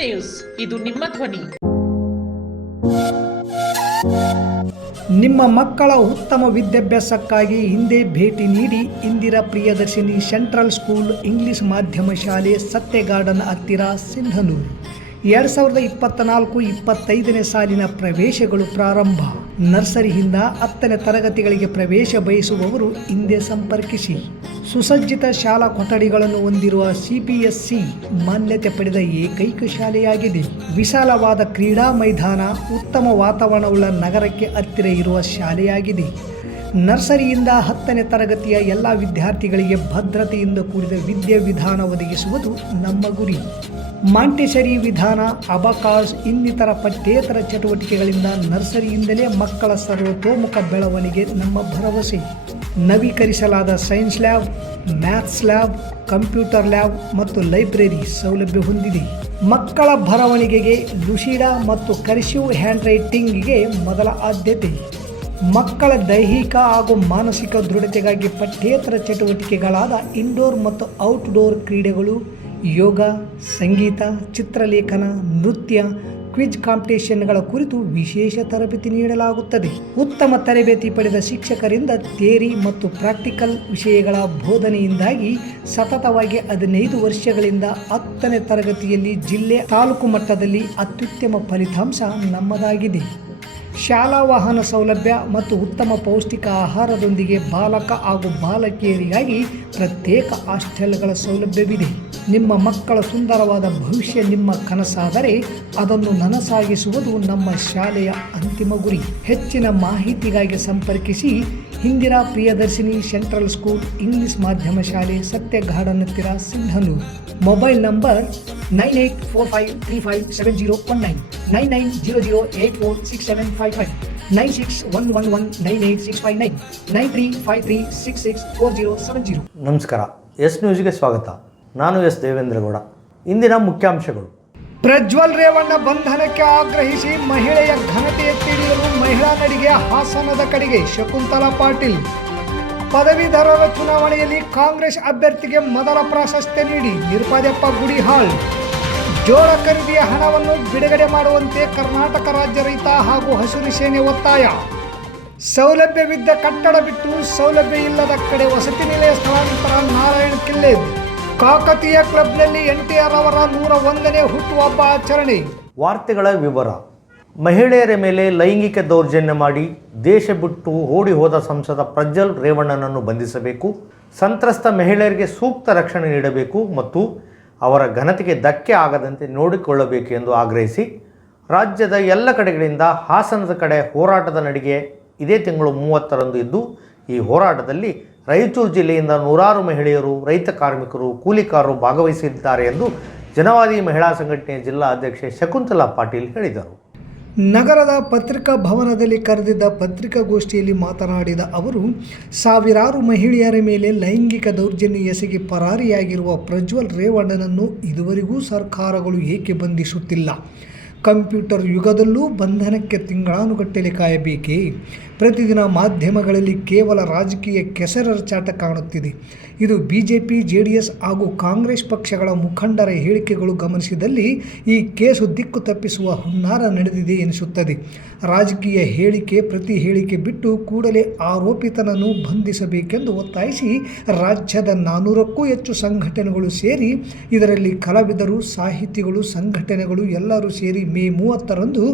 News, ಇದು ನಿಮ್ಮ ಧ್ವನಿ. ನಿಮ್ಮ ಮಕ್ಕಳ ಉತ್ತಮ ವಿದ್ಯಾಭ್ಯಾಸಕ್ಕಾಗಿ ಹಿಂದೆ ಭೇಟಿ ನೀಡಿ Indira Priyadarshini central school English ಮಾಧ್ಯಮ ಶಾಲೆ, ಸತ್ಯ ಗಾರ್ಡನ್ ಹತ್ತಿರ, ಸಿಂಧನೂರು. 2024-25ನೇ ಸಾಲಿನ ಪ್ರವೇಶಗಳು ಪ್ರಾರಂಭ. ನರ್ಸರಿಯಿಂದ 10ನೇ ತರಗತಿಗಳಿಗೆ ಪ್ರವೇಶ ಬಯಸುವವರು ಹಿಂದೆ ಸಂಪರ್ಕಿಸಿ. ಸುಸಜ್ಜಿತ ಶಾಲಾ ಕೊಠಡಿಗಳನ್ನು ಹೊಂದಿರುವ CPSC ಮಾನ್ಯತೆ ಪಡೆದ ಏಕೈಕ ಶಾಲೆಯಾಗಿದೆ. ವಿಶಾಲವಾದ ಕ್ರೀಡಾ ಮೈದಾನ, ಉತ್ತಮ ವಾತಾವರಣವುಳ್ಳ ನಗರಕ್ಕೆ ಹತ್ತಿರ ಇರುವ ಶಾಲೆಯಾಗಿದೆ. ನರ್ಸರಿಯಿಂದ 10ನೇ ತರಗತಿಯ ಎಲ್ಲ ವಿದ್ಯಾರ್ಥಿಗಳಿಗೆ ಭದ್ರತೆಯಿಂದ ಕೂಡಿದ ವಿದ್ಯಾವಿಧಾನ ಒದಗಿಸುವುದು ನಮ್ಮ ಗುರಿ. ಮಾಂಟೆಸರಿ ವಿಧಾನ, ಅಬಕಾಸ್ ಇನ್ನಿತರ ಪಠ್ಯೇತರ ಚಟುವಟಿಕೆಗಳಿಂದ ನರ್ಸರಿಯಿಂದಲೇ ಮಕ್ಕಳ ಸರ್ವತೋಮುಖ ಬೆಳವಣಿಗೆ ನಮ್ಮ ಭರವಸೆ. ನವೀಕರಿಸಲಾದ science lab, maths lab, computer lab ಮತ್ತು ಲೈಬ್ರರಿ ಸೌಲಭ್ಯ ಹೊಂದಿದೆ. ಮಕ್ಕಳ ಬರವಣಿಗೆಗೆ ಲುಸಿಡಾ ಮತ್ತು ಕರ್ಸಿವ್ ಹ್ಯಾಂಡ್ ರೈಟಿಂಗ್ಗೆ ಮೊದಲ ಆದ್ಯತೆ. ಮಕ್ಕಳ ದೈಹಿಕ ಹಾಗೂ ಮಾನಸಿಕ ದೃಢತೆಗಾಗಿ ಪಠ್ಯೇತರ ಚಟುವಟಿಕೆಗಳಾದ ಇಂಡೋರ್ ಮತ್ತು ಔಟ್ಡೋರ್ ಕ್ರೀಡೆಗಳು, ಯೋಗ, ಸಂಗೀತ, ಚಿತ್ರಲೇಖನ, ನೃತ್ಯ, ಕ್ವಿಜ್ ಕಾಂಪಿಟೇಷನ್ಗಳ ಕುರಿತು ವಿಶೇಷ ತರಬೇತಿ ನೀಡಲಾಗುತ್ತದೆ. ಉತ್ತಮ ತರಬೇತಿ ಪಡೆದ ಶಿಕ್ಷಕರಿಂದ ಥಿಯರಿ ಮತ್ತು ಪ್ರಾಕ್ಟಿಕಲ್ ವಿಷಯಗಳ ಬೋಧನೆಯಿಂದಾಗಿ ಸತತವಾಗಿ 15 ವರ್ಷಗಳಿಂದ 10ನೇ ತರಗತಿಯಲ್ಲಿ ಜಿಲ್ಲೆ, ತಾಲೂಕು ಮಟ್ಟದಲ್ಲಿ ಅತ್ಯುತ್ತಮ ಫಲಿತಾಂಶ ನಮ್ಮದಾಗಿದೆ. ಶಾಲಾ ವಾಹನ ಸೌಲಭ್ಯ ಮತ್ತು ಉತ್ತಮ ಪೌಷ್ಟಿಕ ಆಹಾರದೊಂದಿಗೆ ಬಾಲಕ ಹಾಗೂ ಬಾಲಕಿಯರಿಗಾಗಿ ಪ್ರತ್ಯೇಕ ಹಾಸ್ಟೆಲ್ಗಳ ಸೌಲಭ್ಯವಿದೆ. ನಿಮ್ಮ ಮಕ್ಕಳ ಸುಂದರವಾದ ಭವಿಷ್ಯ ನಿಮ್ಮ ಕನಸಾದರೆ ಅದನ್ನು ನನಸಾಗಿಸುವುದು ನಮ್ಮ ಶಾಲೆಯ ಅಂತಿಮ ಗುರಿ. ಹೆಚ್ಚಿನ ಮಾಹಿತಿಗಾಗಿ ಸಂಪರ್ಕಿಸಿ Indira Priyadarshini central school English ಮಾಧ್ಯಮ ಶಾಲೆ, ಸತ್ಯ ಗಾರ್ಡನ್ ಹತ್ತಿರ, ಸಿಂಧನೂರು. Mobile number 9845357019, 9900846755, 9611198659, 9353664070. ನಮಸ್ಕಾರ. ನ್ಯೂಸ್ಗೆ ಸ್ವಾಗತ. ನಾನು ದೇವೇಂದ್ರಗೌಡ. ಇಂದಿನ ಮುಖ್ಯಾಂಶಗಳು. ಪ್ರಜ್ವಲ್ ರೇವಣ್ಣ ಬಂಧನಕ್ಕೆ ಆಗ್ರಹಿಸಿ ಮಹಿಳೆಯ ಘನತೆ ಎತ್ತಿ ಹಿಡಿಯಲು ಮಹಿಳಾ ನಡಿಗೆ ಹಾಸನದ ಕಡೆಗೆ, ಶಕುಂತಲಾ ಪಾಟೀಲ್. ಪದವೀಧರರ ಚುನಾವಣೆಯಲ್ಲಿ ಕಾಂಗ್ರೆಸ್ ಅಭ್ಯರ್ಥಿಗೆ ಮೊದಲ ಪ್ರಾಶಸ್ತ್ಯ ನೀಡಿ ನಿರ್ಪಾದ್ಯಪ್ಪ ಗುಡಿಹಾಳ್. ಜೋಳ ಖರೀದಿಯ ಹಣವನ್ನು ಬಿಡುಗಡೆ ಮಾಡುವಂತೆ ಕರ್ನಾಟಕ ರಾಜ್ಯ ರೈತ ಹಾಗೂ ಹಸಿರು ಸೇನೆ ಒತ್ತಾಯ. ಸೌಲಭ್ಯವಿದ್ದ ಕಟ್ಟಡ ಬಿಟ್ಟು ಸೌಲಭ್ಯ ಇಲ್ಲದ ಕಡೆ ವಸತಿ ನಿಲಯ ಸ್ಥಳಾಂತರ, ನಾರಾಯಣ ಕಿಲ್ಲೇದ್. ಕಾಕತೀಯ ಕ್ಲಬ್ನಲ್ಲಿ NTR ಅವರ 101ನೇ ಹುಟ್ಟುಹಬ್ಬ ಆಚರಣೆ. ವಾರ್ತೆಗಳ ವಿವರ. ಮಹಿಳೆಯರ ಮೇಲೆ ಲೈಂಗಿಕ ದೌರ್ಜನ್ಯ ಮಾಡಿ ದೇಶ ಬಿಟ್ಟು ಓಡಿ ಹೋದ ಸಂಸದ ಪ್ರಜ್ವಲ್ ರೇವಣ್ಣನನ್ನು ಬಂಧಿಸಬೇಕು, ಸಂತ್ರಸ್ತ ಮಹಿಳೆಯರಿಗೆ ಸೂಕ್ತ ರಕ್ಷಣೆ ನೀಡಬೇಕು ಮತ್ತು ಅವರ ಘನತೆಗೆ ಧಕ್ಕೆ ಆಗದಂತೆ ನೋಡಿಕೊಳ್ಳಬೇಕು ಎಂದು ಆಗ್ರಹಿಸಿ ರಾಜ್ಯದ ಎಲ್ಲ ಕಡೆಗಳಿಂದ ಹಾಸನದ ಕಡೆ ಹೋರಾಟದ ನಡಿಗೆ ಇದೇ ತಿಂಗಳು 30ರಂದು ಇದ್ದು, ಈ ಹೋರಾಟದಲ್ಲಿ ರಾಯಚೂರು ಜಿಲ್ಲೆಯಿಂದ ನೂರಾರು ಮಹಿಳೆಯರು, ರೈತ ಕಾರ್ಮಿಕರು, ಕೂಲಿಕಾರರು ಭಾಗವಹಿಸಿದ್ದಾರೆ ಎಂದು ಜನವಾದಿ ಮಹಿಳಾ ಸಂಘಟನೆಯ ಜಿಲ್ಲಾ ಅಧ್ಯಕ್ಷೆ ಶಕುಂತಲಾ ಪಾಟೀಲ್ ಹೇಳಿದರು. ನಗರದ ಪತ್ರಿಕಾ ಭವನದಲ್ಲಿ ಕರೆದಿದ್ದ ಪತ್ರಿಕಾಗೋಷ್ಠಿಯಲ್ಲಿ ಮಾತನಾಡಿದ ಅವರು, ಸಾವಿರಾರು ಮಹಿಳೆಯರ ಮೇಲೆ ಲೈಂಗಿಕ ದೌರ್ಜನ್ಯ ಎಸಗಿ ಪರಾರಿಯಾಗಿರುವ ಪ್ರಜ್ವಲ್ ರೇವಣ್ಣನನ್ನು ಇದುವರೆಗೂ ಸರ್ಕಾರಗಳು ಏಕೆ ಬಂಧಿಸುತ್ತಿಲ್ಲ? ಕಂಪ್ಯೂಟರ್ ಯುಗದಲ್ಲೂ ಬಂಧನಕ್ಕೆ ತಿಂಗಳಾನುಗಟ್ಟಲೆ ಕಾಯಬೇಕೇ? ಪ್ರತಿದಿನ ಮಾಧ್ಯಮಗಳಲ್ಲಿ ಕೇವಲ ರಾಜಕೀಯ ಕೆಸರಚಾಟ ಕಾಣುತ್ತಿದೆ. ಇದು BJP, JDS ಹಾಗೂ ಕಾಂಗ್ರೆಸ್ ಪಕ್ಷಗಳ ಮುಖಂಡರ ಹೇಳಿಕೆಗಳು ಗಮನಿಸಿದಲ್ಲಿ ಈ ಕೇಸು ದಿಕ್ಕು ತಪ್ಪಿಸುವ ಹುನ್ನಾರ ನಡೆದಿದೆ ಎನಿಸುತ್ತದೆ. ರಾಜಕೀಯ ಹೇಳಿಕೆ, ಪ್ರತಿ ಹೇಳಿಕೆ ಬಿಟ್ಟು ಕೂಡಲೇ ಆರೋಪಿತನನ್ನು ಬಂಧಿಸಬೇಕೆಂದು ಒತ್ತಾಯಿಸಿ ರಾಜ್ಯದ 400ಕ್ಕೂ ಹೆಚ್ಚು ಸಂಘಟನೆಗಳು ಸೇರಿ, ಇದರಲ್ಲಿ ಕಲಾವಿದರು, ಸಾಹಿತಿಗಳು, ಸಂಘಟನೆಗಳು ಎಲ್ಲರೂ ಸೇರಿ ಮೇ 30ರಂದು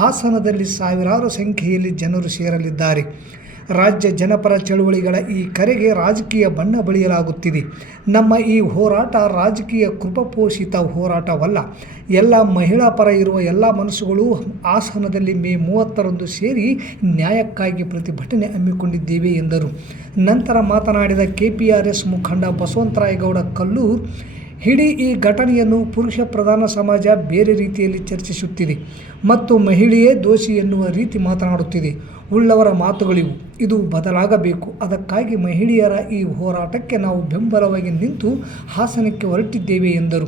ಹಾಸನದಲ್ಲಿ ಸಾವಿರಾರು ಸಂಖ್ಯೆಯಲ್ಲಿ ಜನರು ಸೇರಲಿದ್ದಾರೆ. ರಾಜ್ಯ ಜನಪರ ಚಳುವಳಿಗಳ ಈ ಕರೆಗೆ ರಾಜಕೀಯ ಬಣ್ಣ ಬಳಿಯಲಾಗುತ್ತಿದೆ. ನಮ್ಮ ಈ ಹೋರಾಟ ರಾಜಕೀಯ ಕೃಪಪೋಷಿತ ಹೋರಾಟವಲ್ಲ. ಎಲ್ಲ ಮಹಿಳಾ ಪರ ಇರುವ ಎಲ್ಲ ಮನಸ್ಸುಗಳು ಹಾಸನದಲ್ಲಿ ಮೇ 30ರಂದು ಸೇರಿ ನ್ಯಾಯಕ್ಕಾಗಿ ಪ್ರತಿಭಟನೆ ಹಮ್ಮಿಕೊಂಡಿದ್ದೇವೆ ಎಂದರು. ನಂತರ ಮಾತನಾಡಿದ KPRS ಮುಖಂಡ ಬಸವಂತರಾಯಗೌಡ ಕಲ್ಲೂರ್, ಇಡೀ ಈ ಘಟನೆಯನ್ನು ಪುರುಷ ಪ್ರಧಾನ ಸಮಾಜ ಬೇರೆ ರೀತಿಯಲ್ಲಿ ಚರ್ಚಿಸುತ್ತಿದೆ ಮತ್ತು ಮಹಿಳೆಯೇ ದೋಷಿ ಎನ್ನುವ ರೀತಿ ಮಾತನಾಡುತ್ತಿದೆ. ಉಳ್ಳವರ ಮಾತುಗಳಿವು. ಇದು ಬದಲಾಗಬೇಕು. ಅದಕ್ಕಾಗಿ ಮಹಿಳೆಯರ ಈ ಹೋರಾಟಕ್ಕೆ ನಾವು ಬೆಂಬಲವಾಗಿ ನಿಂತು ಹಾಸನಕ್ಕೆ ಹೊರಟಿದ್ದೇವೆ ಎಂದರು.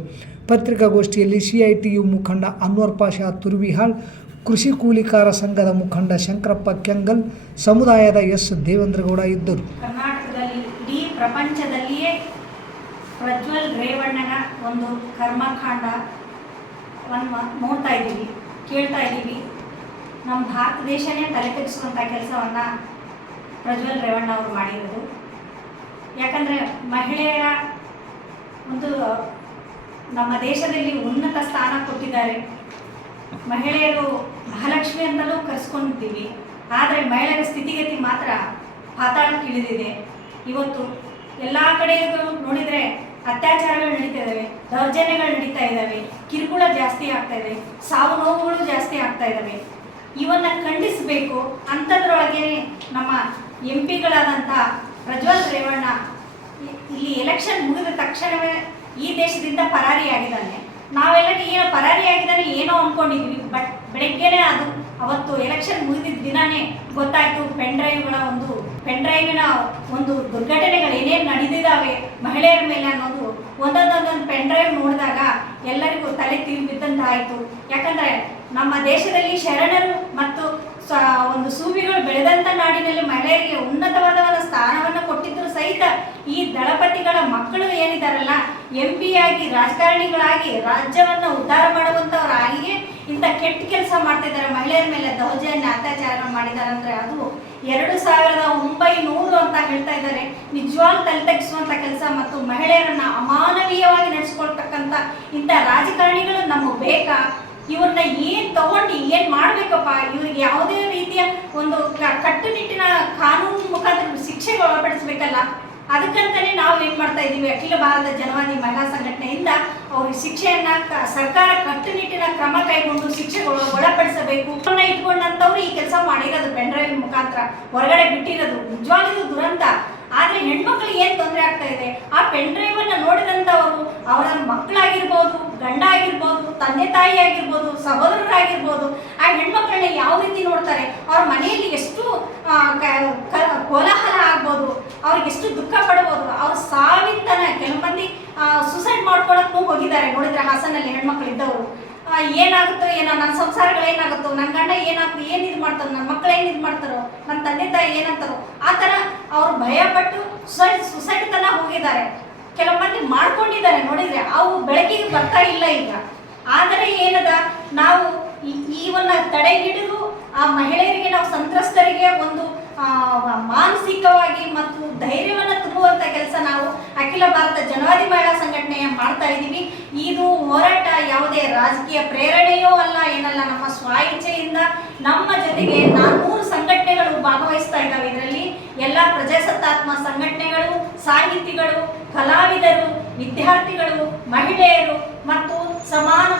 ಪತ್ರಿಕಾಗೋಷ್ಠಿಯಲ್ಲಿ CITU ಮುಖಂಡ ಅನ್ವರ್ ಪಾಷಾ ತುರ್ವಿಹಾಳ್, ಕೃಷಿ ಕೂಲಿಕಾರ ಸಂಘದ ಮುಖಂಡ ಶಂಕರಪ್ಪ ಕೆಂಗಲ್, ಸಮುದಾಯದ ದೇವೇಂದ್ರಗೌಡ ಇದ್ದರು. ಕರ್ನಾಟಕದಲ್ಲಿ, ಇಡೀ ಪ್ರಪಂಚದಲ್ಲಿಯೇ ಪ್ರಜ್ವಲ್ ರೇವಣ್ಣನ ಒಂದು ಕರ್ಮಕಾಂಡ ನೋಡ್ತಾ ಇದ್ದೀವಿ, ಕೇಳ್ತಾ ಇದ್ದೀವಿ. ನಮ್ಮ ಭಾರತ ದೇಶನೇ ತಲೆ ಕೆಡಿಸುವಂಥ ಕೆಲಸವನ್ನು ಪ್ರಜ್ವಲ್ ರೇವಣ್ಣ ಅವರು ಮಾಡಿರೋದು. ಯಾಕಂದರೆ ಮಹಿಳೆಯರ ಒಂದು ನಮ್ಮ ದೇಶದಲ್ಲಿ ಉನ್ನತ ಸ್ಥಾನ ಕೊಟ್ಟಿದ್ದಾರೆ. ಮಹಿಳೆಯರು ಮಹಾಲಕ್ಷ್ಮಿ ಅಂತಲೂ ಕರೆಸ್ಕೊಂಡಿದ್ದೀವಿ. ಆದರೆ ಮಹಿಳೆಯರ ಸ್ಥಿತಿಗತಿ ಮಾತ್ರ ಪಾತಾಳಕ್ಕೆ ಇಳಿದಿದೆ. ಇವತ್ತು ಎಲ್ಲ ಕಡೆಗೂ ನೋಡಿದರೆ ಅತ್ಯಾಚಾರಗಳು ನಡೀತಾ ಇದ್ದಾವೆ, ದೌರ್ಜನ್ಯಗಳು ನಡೀತಾ ಇದ್ದಾವೆ, ಕಿರುಕುಳ ಜಾಸ್ತಿ ಆಗ್ತಾ ಇದೆ, ಸಾವು ನೋವುಗಳು ಜಾಸ್ತಿ ಆಗ್ತಾ ಇದ್ದಾವೆ. ಇವನ್ನ ಖಂಡಿಸಬೇಕು. ಅಂಥದ್ರೊಳಗೆ ನಮ್ಮ MP ಗಳಾದಂಥ ಪ್ರಜ್ವಲ್ ರೇವಣ್ಣ ಇಲ್ಲಿ ಎಲೆಕ್ಷನ್ ಮುಗಿದ ತಕ್ಷಣವೇ ಈ ದೇಶದಿಂದ ಪರಾರಿಯಾಗಿದ್ದಾನೆ. ನಾವೆಲ್ಲರೂ ಏನೋ ಪರಾರಿಯಾಗಿದ್ದಾನೆ ಏನೋ ಅಂದ್ಕೊಂಡಿದ್ವಿ. ಬಟ್ ಬೆಳಗ್ಗೆನೇ ಅದು ಅವತ್ತು ಎಲೆಕ್ಷನ್ ಮುಗಿದಿದ್ದ ದಿನವೇ ಗೊತ್ತಾಯಿತು. ಪೆನ್ಡ್ರೈವಿನ ಒಂದು ದುರ್ಘಟನೆಗಳು ಏನೇನು ನಡೆದಿದ್ದಾವೆ ಮಹಿಳೆಯರ ಮೇಲೆ ಅನ್ನೋದು ಒಂದೊಂದೊಂದೊಂದು ಪೆನ್ಡ್ರೈವ್ ನೋಡಿದಾಗ ಎಲ್ಲರಿಗೂ ತಲೆ ತಿರುಗಿ ಬಿದ್ದಂತಾಯಿತು. ಯಾಕಂದರೆ ನಮ್ಮ ದೇಶದಲ್ಲಿ ಶರಣರು ಮತ್ತು ಒಂದು ಸೂಬಿಗಳು ಬೆಳೆದಂಥ ನಾಡಿನಲ್ಲಿ ಮಹಿಳೆಯರಿಗೆ ಉನ್ನತವಾದ ಸ್ಥಾನವನ್ನು ಕೊಟ್ಟಿದ್ದರೂ ಸಹಿತ ಈ ದಳಪತಿಗಳ ಮಕ್ಕಳು ಏನಿದಾರಲ್ಲ MP ಆಗಿ ರಾಜಕಾರಣಿಗಳಾಗಿ ರಾಜ್ಯವನ್ನು ಉದ್ಧಾರ ಮಾಡುವಂಥವರಾಗಿಯೇ ಇಂಥ ಕೆಟ್ಟ ಕೆಲಸ ಮಾಡ್ತಿದ್ದಾರೆ. ಮಹಿಳೆಯರ ಮೇಲೆ ದೌರ್ಜನ್ಯ ಅತ್ಯಾಚಾರ ಮಾಡಿದ್ದಾರೆ ಅಂದರೆ ಅದು 2900 ಅಂತ ಹೇಳ್ತಾ ಇದ್ದಾರೆ. ನಿಜವಾಗ್ಲೂ ತಲೆ ತಗ್ಗಿಸುವಂಥ ಕೆಲಸ ಮತ್ತು ಮಹಿಳೆಯರನ್ನು ಅಮಾನವೀಯವಾಗಿ ನಡೆಸ್ಕೊಳ್ತಕ್ಕಂಥ ಇಂಥ ರಾಜಕಾರಣಿಗಳು ನಮಗೆ ಬೇಕಾ? ಇವ್ರನ್ನ ಏನು ತಗೊಂಡು ಏನು ಮಾಡಬೇಕಪ್ಪ? ಇವ್ರಿಗೆ ಯಾವುದೇ ರೀತಿಯ ಒಂದು ಕಟ್ಟುನಿಟ್ಟಿನ ಕಾನೂನು ಮುಖಾಂತರ ಶಿಕ್ಷೆಗೆ ಒಳಪಡಿಸಬೇಕಲ್ಲ. ಅದಕ್ಕಂತಲೇ ನಾವು ಏನು ಮಾಡ್ತಾ ಇದ್ದೀವಿ, ಅಖಿಲ ಭಾರತ ಜನವಾದಿ ಮಹಿಳಾ ಸಂಘಟನೆಯಿಂದ ಅವ್ರಿಗೆ ಶಿಕ್ಷೆಯನ್ನು ಸರ್ಕಾರ ಕಟ್ಟುನಿಟ್ಟಿನ ಕ್ರಮ ಕೈಗೊಂಡು ಶಿಕ್ಷೆಗಳು ಒಳಪಡಿಸಬೇಕು. ಇಟ್ಕೊಂಡಂಥವ್ರು ಈ ಕೆಲಸ ಮಾಡಿರೋದು ಪೆನ್ಡ್ರೈವ್ ಮುಖಾಂತರ ಹೊರಗಡೆ ಬಿಟ್ಟಿರೋದು ನಿಜವಾಗ್ಲೂ ದುರಂತ. ಆದರೆ ಹೆಣ್ಮಕ್ಳಿಗೆ ಏನು ತೊಂದರೆ ಆಗ್ತಾ ಇದೆ, ಆ ಪೆನ್ಡ್ರೈವನ್ನು ನೋಡಿದಂಥವರು ಅವರ ಮಕ್ಕಳಾಗಿರ್ಬೋದು, ಗಂಡ ಆಗಿರ್ಬೋದು, ತಂದೆ ತಾಯಿ ಆಗಿರ್ಬೋದು, ಸಹೋದರರಾಗಿರ್ಬೋದು, ಆ ಹೆಣ್ಮಕ್ಳನ್ನ ಯಾವ ರೀತಿ ನೋಡ್ತಾರೆ, ಅವ್ರ ಮನೆಯಲ್ಲಿ ಎಷ್ಟು ಕೋಲಾಹಲ ಆಗ್ಬೋದು, ಅವ್ರಿಗೆ ಎಷ್ಟು ದುಃಖ ಪಡ್ಬೋದು, ಅವ್ರ ಸಾವಿನ ಕೆಲವು ಮಂದಿ ಸುಸೈಡ್ ಮಾಡ್ಕೊಳಕ್ಕೂ ಹೋಗಿದ್ದಾರೆ. ನೋಡಿದ್ರೆ ಹಾಸನಲ್ಲಿ ಹೆಣ್ಮಕ್ಳು ಇದ್ದವರು ಏನಾಗುತ್ತೋ ಏನೋ, ನನ್ನ ಸಂಸಾರಗಳು ಏನಾಗುತ್ತೋ, ನನ್ನ ಗಂಡ ಏನಾಗ್ತೋ, ಏನು ಇದು ಮಾಡ್ತಾರೋ, ನನ್ನ ಮಕ್ಕಳು ಏನು ಇದು ಮಾಡ್ತಾರೋ, ನನ್ನ ತಂದೆ ತಾಯಿ ಏನಂತಾರೋ, ಆ ಥರ ಅವ್ರು ಭಯಪಟ್ಟು ಸುಸೈಡ್ ತನ ಹೋಗಿದ್ದಾರೆ. ಕೆಲವು ಮಂದಿ ಮಾಡ್ಕೊಂಡಿದ್ದಾರೆ. ನೋಡಿದರೆ ಅವು ಬೆಳಕಿಗೆ ಬರ್ತಾ ಇಲ್ಲ ಈಗ. ಆದರೆ ಏನದ, ನಾವು ಇವನ್ನ ತಡೆಹಿಡಿದು ಆ ಮಹಿಳೆಯರಿಗೆ, ನಾವು ಸಂತ್ರಸ್ತರಿಗೆ ಒಂದು ಮಾನಸಿಕವಾಗಿ ಮತ್ತು ಧೈರ್ಯವನ್ನು ತುಂಬುವಂಥ ಕೆಲಸ ನಾವು ಅಖಿಲ ಭಾರತ ಜನವಾದಿ ಮಹಿಳಾ ಸಂಘಟನೆಯ ಮಾಡ್ತಾ ಇದ್ದೀವಿ. ಇದು ಹೋರಾಟ ಯಾವುದೇ ರಾಜಕೀಯ ಪ್ರೇರಣೆಯೋ ಅಲ್ಲ, ಏನಲ್ಲ, ನಮ್ಮ ಸ್ವ-ಇಚ್ಛೆಯಿಂದ ನಮ್ಮ ಜೊತೆಗೆ 400 ಸಂಘಟನೆಗಳು ಭಾಗವಹಿಸ್ತಾ ಇದ್ದಾವೆ. ಇದರಲ್ಲಿ ಎಲ್ಲ ಪ್ರಜಾಸತ್ತಾತ್ಮ ಸಂಘಟನೆಗಳು, ಸಾಹಿತಿಗಳು, ಕಲಾವಿದರು, ವಿದ್ಯಾರ್ಥಿಗಳು, ಮಹಿಳೆಯರು ಮತ್ತು ಸಮಾನ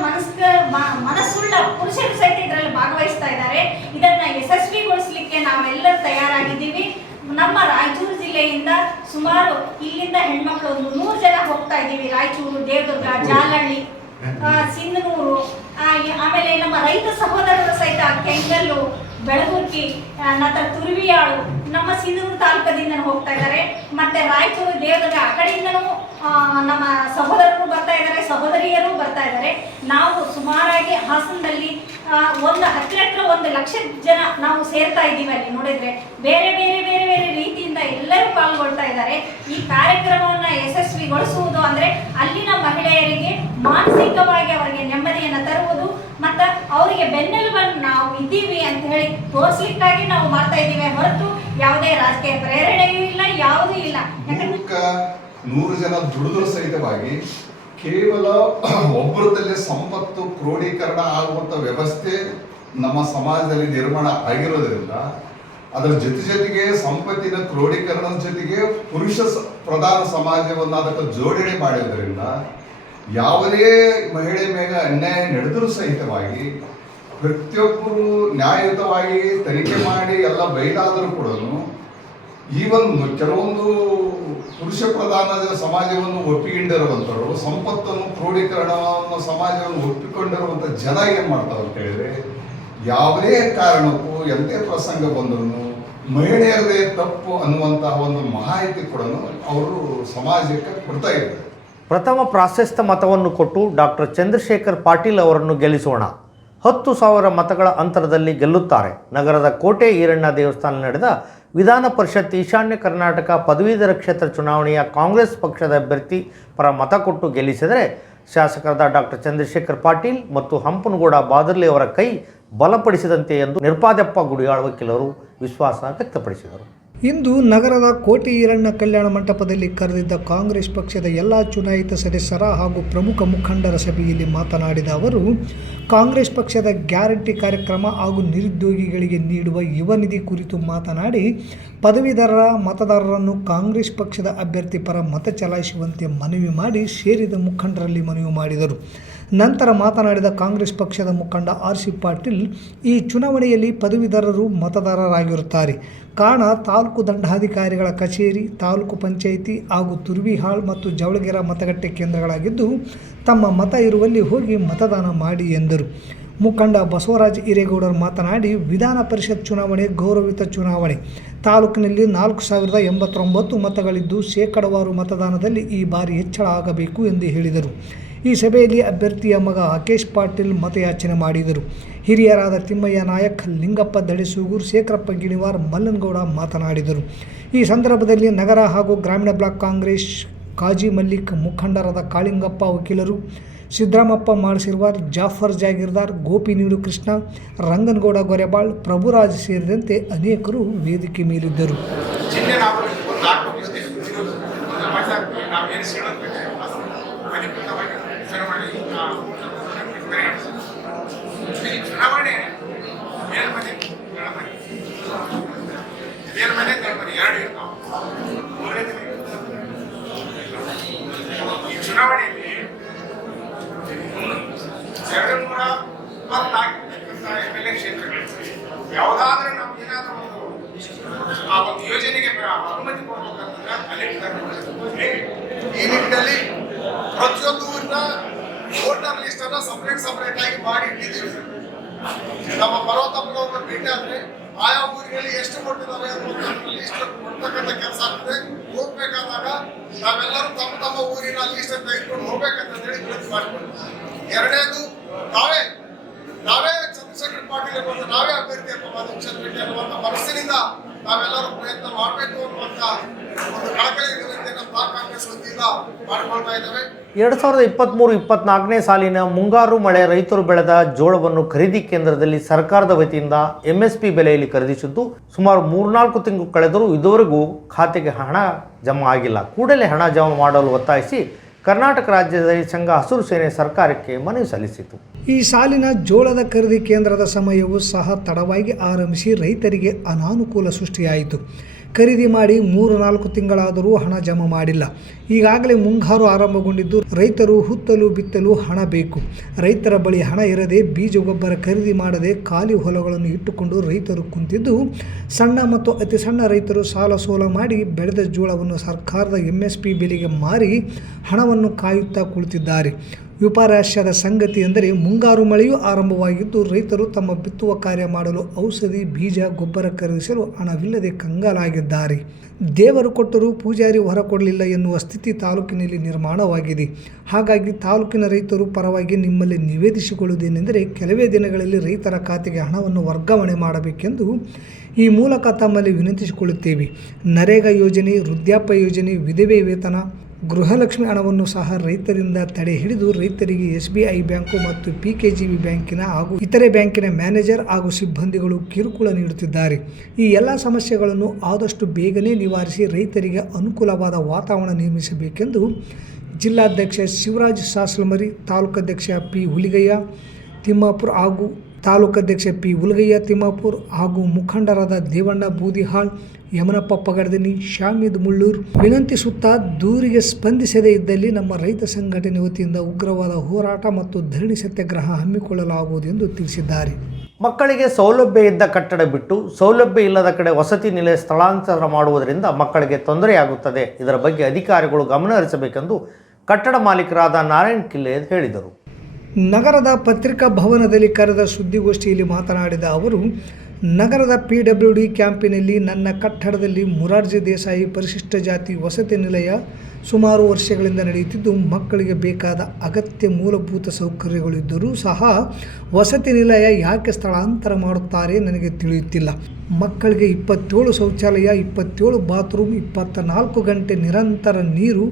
ಮನಸ್ಸುಳ್ಳ ಪುರುಷರು ಸಹಿತ ಇದರಲ್ಲಿ ಭಾಗವಹಿಸ್ತಾ ಇದ್ದಾರೆ. ಇದನ್ನ ಯಶಸ್ವಿಗೊಳಿಸಲಿಕ್ಕೆ ನಾವೆಲ್ಲರೂ ತಯಾರಾಗಿದ್ದೀವಿ. ನಮ್ಮ ರಾಯಚೂರು ಜಿಲ್ಲೆಯಿಂದ ಸುಮಾರು ಇಲ್ಲಿಂದ ಹೆಣ್ಮಕ್ಳು ಒಂದು 100 ಜನ ಹೋಗ್ತಾ ಇದ್ದೀವಿ. ರಾಯಚೂರು, ದೇವದುರ್ಗ, ಜಾಲಹಳ್ಳಿ, ಸಿಂಧನೂರು, ಆಮೇಲೆ ನಮ್ಮ ರೈತ ಸಹೋದರರು ಸಹಿತ ಕೆಂಗಲ್ಲು, ಬೆಳಗುರ್ಕಿ, ನಂತರ ತುರುವಿಯಾಳು, ನಮ್ಮ ಸಿಂಧನೂರು ತಾಲೂಕದಿಂದ ಹೋಗ್ತಾ ಇದ್ದಾರೆ. ಮತ್ತೆ ರಾಯಚೂರು, ದೇವದುರ್ಗ ಆ ಕಡೆಯಿಂದನೂ ನಮ್ಮ ಸಹೋದರರು ಬರ್ತಾ ಇದ್ದಾರೆ, ಸಹೋದರಿಯರು ಬರ್ತಾ ಇದ್ದಾರೆ. ನಾವು ಸುಮಾರಾಗಿ ಹಾಸನದಲ್ಲಿ ಹತ್ತಿರ 1 ಲಕ್ಷ ಜನ ನಾವು ಸೇರ್ತಾ ಇದ್ದೀವಿ. ಅಲ್ಲಿ ನೋಡಿದ್ರೆ ಬೇರೆ ಬೇರೆ ಬೇರೆ ಬೇರೆ ರೀತಿಯಿಂದ ಎಲ್ಲರೂ ಪಾಲ್ಗೊಳ್ತಾ ಇದ್ದಾರೆ. ಈ ಕಾರ್ಯಕ್ರಮವನ್ನು ಯಶಸ್ವಿಗೊಳಿಸುವುದು ಅಂದರೆ ಅಲ್ಲಿನ ಮಹಿಳೆಯರಿಗೆ ಮಾನಸಿಕವಾಗಿ ಅವರಿಗೆ ನೆಮ್ಮದಿಯನ್ನು ತರುವುದು ಮತ್ತು ಅವರಿಗೆ ಬೆನ್ನೆಲುಬನ್ನು ನಾವು ಇದ್ದೀವಿ ಅಂತ ಹೇಳಿ ತೋರಿಸ್ಲಿಕ್ಕಾಗಿ ನಾವು ಮಾಡ್ತಾ ಇದ್ದೀವಿ ಹೊರತು ಯಾವುದೇ ರಾಜಕೀಯ ಪ್ರೇರಣೆಯೂ ಇಲ್ಲ, ಯಾವುದೂ ಇಲ್ಲ. 100 ಜನ ದುಡಿದ್ರು ಸಹಿತವಾಗಿ ಕೇವಲ ಒಬ್ಬರದಲ್ಲೇ ಸಂಪತ್ತು ಕ್ರೋಢೀಕರಣ ಆಗುವಂಥ ವ್ಯವಸ್ಥೆ ನಮ್ಮ ಸಮಾಜದಲ್ಲಿ ನಿರ್ಮಾಣ ಆಗಿರೋದ್ರಿಂದ ಅದರ ಜೊತೆಗೆ ಸಂಪತ್ತಿನ ಕ್ರೋಢೀಕರಣದ ಜೊತೆಗೆ ಪುರುಷ ಪ್ರಧಾನ ಸಮಾಜವನ್ನು ಅದಕ್ಕೆ ಜೋಡಣೆ ಮಾಡಿದ್ರಿಂದ ಯಾವುದೇ ಮಹಿಳೆ ಮೇಲೆ ಅನ್ಯಾಯ ನಡೆದರೂ ಸಹಿತವಾಗಿ ಪ್ರತಿಯೊಬ್ಬರು ನ್ಯಾಯಯುತವಾಗಿ ತನಿಖೆ ಮಾಡಿ ಎಲ್ಲ ಬಯಲಾದರೂ ಕೂಡ ಈವನ್ ಕೆಲವೊಂದು ಪುರುಷ ಪ್ರಧಾನ ಸಮಾಜವನ್ನು ಒಪ್ಪಿಕೊಂಡಿರುವಂಥವ್ರು, ಸಂಪತ್ತನ್ನು ಕ್ರೋಢೀಕರಣವನ್ನು ಸಮಾಜವನ್ನು ಒಪ್ಪಿಕೊಂಡಿರುವಂಥ ಜನ ಏನು ಮಾಡ್ತಾರೆ ಅಂತ ಹೇಳಿದ್ರೆ ಯಾವುದೇ ಕಾರಣಕ್ಕೂ ಎಂದೇ ಪ್ರಸಂಗ ಬಂದರೂ ಮಹಿಳೆಯರದೇ ತಪ್ಪು ಅನ್ನುವಂತಹ ಒಂದು ಮಾಹಿತಿ ಕೂಡ ಅವರು ಸಮಾಜಕ್ಕೆ ಕೊಡ್ತಾ ಇದ್ದಾರೆ. ಪ್ರಥಮ ಪ್ರಾಶಸ್ತ್ಯ ಮತವನ್ನು ಕೊಟ್ಟು ಡಾಕ್ಟರ್ ಚಂದ್ರಶೇಖರ್ ಪಾಟೀಲ್ ಅವರನ್ನು ಗೆಲ್ಲಿಸೋಣ. 10,000 ಮತಗಳ ಅಂತರದಲ್ಲಿ ಗೆಲ್ಲುತ್ತಾರೆ. ನಗರದ ಕೋಟೆ ಈರಣ್ಣ ದೇವಸ್ಥಾನ ನಡೆದ ವಿಧಾನ ಪರಿಷತ್ ಈಶಾನ್ಯ ಕರ್ನಾಟಕ ಪದವೀಧರ ಕ್ಷೇತ್ರ ಚುನಾವಣೆಯ ಕಾಂಗ್ರೆಸ್ ಪಕ್ಷದ ಅಭ್ಯರ್ಥಿ ಪರ ಮತ ಕೊಟ್ಟು ಗೆಲ್ಲಿಸಿದರೆ ಶಾಸಕರಾದ ಡಾಕ್ಟರ್ ಚಂದ್ರಶೇಖರ್ ಪಾಟೀಲ್ ಮತ್ತು ಹಂಪನಗೌಡ ಬಾದರ್ಲಿ ಅವರ ಕೈ ಬಲಪಡಿಸಿದಂತೆ ಎಂದು ನಿರ್ಪಾದಪ್ಪ ಗುಡಿಯಾಳ್ ವಕೀಲರು ವಿಶ್ವಾಸ ವ್ಯಕ್ತಪಡಿಸಿದರು. ಇಂದು ನಗರದ ಕೋಟೆ ಈರಣ್ಣ ಕಲ್ಯಾಣ ಮಂಟಪದಲ್ಲಿ ಕರೆದಿದ್ದ ಕಾಂಗ್ರೆಸ್ ಪಕ್ಷದ ಎಲ್ಲ ಚುನಾಯಿತ ಸದಸ್ಯರ ಹಾಗೂ ಪ್ರಮುಖ ಮುಖಂಡರ ಸಭೆಯಲ್ಲಿ ಮಾತನಾಡಿದ ಅವರು, ಕಾಂಗ್ರೆಸ್ ಪಕ್ಷದ ಗ್ಯಾರಂಟಿ ಕಾರ್ಯಕ್ರಮ ಹಾಗೂ ನಿರುದ್ಯೋಗಿಗಳಿಗೆ ನೀಡುವ ಯುವ ನಿಧಿ ಕುರಿತು ಮಾತನಾಡಿ ಪದವೀಧರರ ಮತದಾರರನ್ನು ಕಾಂಗ್ರೆಸ್ ಪಕ್ಷದ ಅಭ್ಯರ್ಥಿ ಪರ ಮತ ಚಲಾಯಿಸುವಂತೆ ಮನವಿ ಮಾಡಿ ಸೇರಿದ ಮುಖಂಡರಲ್ಲಿ ಮನವಿ ಮಾಡಿದರು. ನಂತರ ಮಾತನಾಡಿದ ಕಾಂಗ್ರೆಸ್ ಪಕ್ಷದ ಮುಖಂಡ ಆರ್ ಸಿ ಪಾಟೀಲ್, ಈ ಚುನಾವಣೆಯಲ್ಲಿ ಪದವೀಧರರು ಮತದಾರರಾಗಿರುತ್ತಾರೆ. ಕಾರಣ ತಾಲೂಕು ದಂಡಾಧಿಕಾರಿಗಳ ಕಚೇರಿ, ತಾಲೂಕು ಪಂಚಾಯಿತಿ ಹಾಗೂ ತುರ್ವಿಹಾಳ್ ಮತ್ತು ಜವಳಗೆರೆ ಮತಗಟ್ಟೆ ಕೇಂದ್ರಗಳಾಗಿದ್ದು ತಮ್ಮ ಮತ ಇರುವಲ್ಲಿ ಹೋಗಿ ಮತದಾನ ಮಾಡಿ ಎಂದರು. ಮುಖಂಡ ಬಸವರಾಜ ಹಿರೇಗೌಡರು ಮಾತನಾಡಿ, ವಿಧಾನ ಪರಿಷತ್ ಚುನಾವಣೆ ಗೌರವಿತ ಚುನಾವಣೆ. ತಾಲೂಕಿನಲ್ಲಿ 4089 ಮತಗಳಿದ್ದು ಶೇಕಡವಾರು ಮತದಾನದಲ್ಲಿ ಈ ಬಾರಿ ಹೆಚ್ಚಳ ಆಗಬೇಕು ಎಂದು ಹೇಳಿದರು. ಈ ಸಭೆಯಲ್ಲಿ ಅಭ್ಯರ್ಥಿಯ ಮಗ ಅಕೇಶ್ ಪಾಟೀಲ್ ಮತಯಾಚನೆ ಮಾಡಿದರು. ಹಿರಿಯರಾದ ತಿಮ್ಮಯ್ಯ ನಾಯಕ್, ಲಿಂಗಪ್ಪ ದಡಿಸೂಗೂರು, ಶೇಖರಪ್ಪ ಗಿಣಿವಾರ್, ಮಲ್ಲನಗೌಡ ಮಾತನಾಡಿದರು. ಈ ಸಂದರ್ಭದಲ್ಲಿ ನಗರ ಹಾಗೂ ಗ್ರಾಮೀಣ ಬ್ಲಾಕ್ ಕಾಂಗ್ರೆಸ್ ಕಾಜಿ ಮಲ್ಲಿಕ್, ಮುಖಂಡರಾದ ಕಾಳಿಂಗಪ್ಪ ವಕೀಲರು, ಸಿದ್ದರಾಮಪ್ಪ ಮಾಳಸಿರ್ವಾರ್, ಜಾಫರ್ ಜಾಗೀರ್ದಾರ್, ಗೋಪಿ ನೀಡು ಕೃಷ್ಣ, ರಂಗನಗೌಡ ಗೊರೆಬಾಳ್, ಪ್ರಭುರಾಜ್ ಸೇರಿದಂತೆ ಅನೇಕರು ವೇದಿಕೆ ಮೇಲಿದ್ದರು. ಚುನಾವಣೆ ಮೇಲ್ಮನೆ ಎರಡು ಇರ್ತಾವೆ. ಈ ಚುನಾವಣೆಯಲ್ಲಿ 224 MLA ಕ್ಷೇತ್ರಗಳು ಯಾವುದಾದ್ರೂ ನಾವು ಏನಾದರೂ ಆ ಒಂದು ಯೋಜನೆಗೆ ಅನುಮತಿ ಕೊಡಬೇಕಂತಂದ್ರೆ ಈ ನಿಟ್ಟಿನಲ್ಲಿ ಪ್ರತಿಯೊಂದು ಊರಿನ ವೋಟರ್ ಲಿಸ್ಟ್ ಅನ್ನ ಸಪರೇಟ್ ಆಗಿ ಮಾಡಿ ಇಟ್ಟಿದ್ದೀವಿ. ನಮ್ಮ ಪರ್ವತಪ್ಪನವ್ರನ್ನ ಭೇಟಿ ಆದ್ರೆ ಆಯಾ ಊರಿನಲ್ಲಿ ಎಷ್ಟು ಕೊಟ್ಟಿದ್ದಾವೆ ಅನ್ನುವಂಥ ಲಿಸ್ಟ್ ಕೊಡ್ತಕ್ಕಂಥ ಕೆಲಸ ಆಗ್ತದೆ. ಹೋಗ್ಬೇಕಾದಾಗ ನಾವೆಲ್ಲರೂ ತಮ್ಮ ಊರಿನ ಲಿಸ್ಟ್ ತೆಗೆದುಕೊಂಡು ಹೋಗ್ಬೇಕಂತ ಹೇಳಿ ವಿನಂತಿ ಮಾಡಿಕೊಂಡು, ಎರಡನೇದು ನಾವೇ ಚಂದ್ರಶೇಖರ್ ಪಾಟೀಲ್ ಅನ್ನುವಂಥ ನಾವೇ ಅಭ್ಯರ್ಥಿ ಕ್ಷೇತ್ರಕ್ಕೆ ಅನ್ನುವಂಥ ಮನಸ್ಸಿನಿಂದ ನಾವೆಲ್ಲರೂ ಪ್ರಯತ್ನ ಮಾಡಬೇಕು ಅನ್ನುವಂಥ ಒಂದು ಕಳಕಳಿ ವಿನಂತಿಯನ್ನು ಬ್ಲಾಕ್ ಕಾಂಗ್ರೆಸ್ ವತಿಯಿಂದ ಮಾಡಿಕೊಳ್ತಾ ಇದ್ದೇವೆ. 2023-24ನೇ ಸಾಲಿನ ಮುಂಗಾರು ಮಳೆ ರೈತರು ಬೆಳೆದ ಜೋಳವನ್ನು ಖರೀದಿ ಕೇಂದ್ರದಲ್ಲಿ ಸರ್ಕಾರದ ವತಿಯಿಂದ MSP ಬೆಲೆಯಲ್ಲಿ ಖರೀದಿಸಿದ್ದು ಸುಮಾರು 3-4 ತಿಂಗಳು ಕಳೆದರೂ ಇದುವರೆಗೂ ಖಾತೆಗೆ ಹಣ ಜಮಾ ಆಗಿಲ್ಲ. ಕೂಡಲೇ ಹಣ ಜಮಾ ಮಾಡಲು ಒತ್ತಾಯಿಸಿ ಕರ್ನಾಟಕ ರಾಜ್ಯ ರೈತ ಸಂಘ ಹಸಿರು ಸೇನೆ ಸರ್ಕಾರಕ್ಕೆ ಮನವಿ ಸಲ್ಲಿಸಿತು. ಈ ಸಾಲಿನ ಜೋಳದ ಖರೀದಿ ಕೇಂದ್ರದ ಸಮಯವೂ ಸಹ ತಡವಾಗಿ ಆರಂಭಿಸಿ ರೈತರಿಗೆ ಅನಾನುಕೂಲ ಸೃಷ್ಟಿಯಾಯಿತು. ಖರೀದಿ ಮಾಡಿ 3-4 ತಿಂಗಳಾದರೂ ಹಣ ಜಮಾ ಮಾಡಿಲ್ಲ. ಈಗಾಗಲೇ ಮುಂಗಾರು ಆರಂಭಗೊಂಡಿದ್ದು ರೈತರು ಹುತ್ತಲು ಬಿತ್ತಲು ಹಣ ಬೇಕು. ರೈತರ ಬಳಿ ಹಣ ಇರದೆ ಬೀಜ ಗೊಬ್ಬರ ಖರೀದಿ ಮಾಡದೆ ಖಾಲಿ ಹೊಲಗಳನ್ನು ಇಟ್ಟುಕೊಂಡು ರೈತರು ಕುಂತಿದ್ದು, ಸಣ್ಣ ಮತ್ತು ಅತಿ ಸಣ್ಣ ರೈತರು ಸಾಲ ಸೋಲ ಮಾಡಿ ಬೆಳೆದ ಜೋಳವನ್ನು ಸರ್ಕಾರದ MSP ಬೆಲೆಗೆ ಮಾರಿ ಹಣವನ್ನು ಕಾಯುತ್ತಾ ಕುಳಿತಿದ್ದಾರೆ. ವಿಪರ್ಯಾಸದ ಸಂಗತಿ ಎಂದರೆ ಮುಂಗಾರು ಮಳೆಯೂ ಆರಂಭವಾಗಿದ್ದು ರೈತರು ತಮ್ಮ ಬಿತ್ತುವ ಕಾರ್ಯ ಮಾಡಲು ಔಷಧಿ, ಬೀಜ, ಗೊಬ್ಬರ ಖರೀದಿಸಲು ಹಣವಿಲ್ಲದೆ ಕಂಗಾಲಾಗಿದ್ದಾರೆ. ದೇವರು ಕೊಟ್ಟರೂ ಪೂಜಾರಿ ಹೊರ ಕೊಡಲಿಲ್ಲ ಎನ್ನುವ ಸ್ಥಿತಿ ತಾಲೂಕಿನಲ್ಲಿ ನಿರ್ಮಾಣವಾಗಿದೆ. ಹಾಗಾಗಿ ತಾಲೂಕಿನ ರೈತರು ಪರವಾಗಿ ನಿಮ್ಮಲ್ಲಿ ನಿವೇದಿಸಿಕೊಳ್ಳುವುದೇನೆಂದರೆ ಕೆಲವೇ ದಿನಗಳಲ್ಲಿ ರೈತರ ಖಾತೆಗೆ ಹಣವನ್ನು ವರ್ಗಾವಣೆ ಮಾಡಬೇಕೆಂದು ಈ ಮೂಲಕ ತಮ್ಮಲ್ಲಿ ವಿನಂತಿಸಿಕೊಳ್ಳುತ್ತೇವೆ. ನರೇಗಾ ಯೋಜನೆ, ವೃದ್ಧಾಪ್ಯ ಯೋಜನೆ, ವಿಧವೆ ವೇತನ, ಗೃಹಲಕ್ಷ್ಮಿ ಹಣವನ್ನು ಸಹ ರೈತರಿಂದ ತಡೆ ಹಿಡಿದು ರೈತರಿಗೆ SBI ಬ್ಯಾಂಕು ಮತ್ತು PKGB ಬ್ಯಾಂಕಿನ ಹಾಗೂ ಇತರೆ ಬ್ಯಾಂಕಿನ ಮ್ಯಾನೇಜರ್ ಹಾಗೂ ಸಿಬ್ಬಂದಿಗಳು ಕಿರುಕುಳ ನೀಡುತ್ತಿದ್ದಾರೆ. ಈ ಎಲ್ಲ ಸಮಸ್ಯೆಗಳನ್ನು ಆದಷ್ಟು ಬೇಗನೆ ನಿವಾರಿಸಿ ರೈತರಿಗೆ ಅನುಕೂಲವಾದ ವಾತಾವರಣ ನಿರ್ಮಿಸಬೇಕೆಂದು ಜಿಲ್ಲಾಧ್ಯಕ್ಷ ಶಿವರಾಜ್ ಸಾಸ್ಲಮರಿ, ತಾಲೂಕಾಧ್ಯಕ್ಷ P. ಹುಲಿಗಯ್ಯ ತಿಮ್ಮಾಪುರ್ ಹಾಗೂ ತಾಲೂಕಾಧ್ಯಕ್ಷ P. ಹುಲಿಗಯ್ಯ ತಿಮ್ಮಾಪುರ್ ಹಾಗೂ ಮುಖಂಡರಾದ ದೇವಣ್ಣ ಬೂದಿಹಾಳ್, ಯಮನಪ್ಪ ಪಗಡದನಿ, ಶಾಮಿದ್ ಮುಳ್ಳೂರ್ ವಿನಂತಿಸುತ್ತಾ ದೂರಿಗೆ ಸ್ಪಂದಿಸದೇ ಇದ್ದಲ್ಲಿ ನಮ್ಮ ರೈತ ಸಂಘಟನೆ ವತಿಯಿಂದ ಉಗ್ರವಾದ ಹೋರಾಟ ಮತ್ತು ಧರಣಿ ಸತ್ಯಾಗ್ರಹ ಹಮ್ಮಿಕೊಳ್ಳಲಾಗುವುದು ಎಂದು ತಿಳಿಸಿದ್ದಾರೆ. ಮಕ್ಕಳಿಗೆ ಸೌಲಭ್ಯ ಇದ್ದ ಕಟ್ಟಡ ಬಿಟ್ಟು ಸೌಲಭ್ಯ ಇಲ್ಲದ ಕಡೆ ವಸತಿ ನಿಲಯ ಸ್ಥಳಾಂತರ ಮಾಡುವುದರಿಂದ ಮಕ್ಕಳಿಗೆ ತೊಂದರೆಯಾಗುತ್ತದೆ. ಇದರ ಬಗ್ಗೆ ಅಧಿಕಾರಿಗಳು ಗಮನ ಹರಿಸಬೇಕೆಂದು ಕಟ್ಟಡ ಮಾಲೀಕರಾದ ನಾರಾಯಣ್ ಕಿಲ್ಲೆ ಹೇಳಿದರು. ನಗರದ ಪತ್ರಿಕಾ ಭವನದಲ್ಲಿ ಕರೆದ ಸುದ್ದಿಗೋಷ್ಠಿಯಲ್ಲಿ ಮಾತನಾಡಿದ ಅವರು, ನಗರದ PWD ಕ್ಯಾಂಪಿನಲ್ಲಿ ನನ್ನ ಕಟ್ಟಡದಲ್ಲಿ ಮೊರಾರ್ಜಿ ದೇಸಾಯಿ ಪರಿಶಿಷ್ಟ ಜಾತಿ ವಸತಿ ನಿಲಯ ಸುಮಾರು ವರ್ಷಗಳಿಂದ ನಡೆಯುತ್ತಿದ್ದು ಮಕ್ಕಳಿಗೆ ಬೇಕಾದ ಅಗತ್ಯ ಮೂಲಭೂತ ಸೌಕರ್ಯಗಳಿದ್ದರೂ ಸಹ ವಸತಿ ನಿಲಯ ಯಾಕೆ ಸ್ಥಳಾಂತರ ಮಾಡುತ್ತಾರೆ ನನಗೆ ತಿಳಿಯುತ್ತಿಲ್ಲ. ಮಕ್ಕಳಿಗೆ 27 ಶೌಚಾಲಯ, 27 ಬಾತ್ರೂಮ್, 24 ಗಂಟೆ ನಿರಂತರ ನೀರು,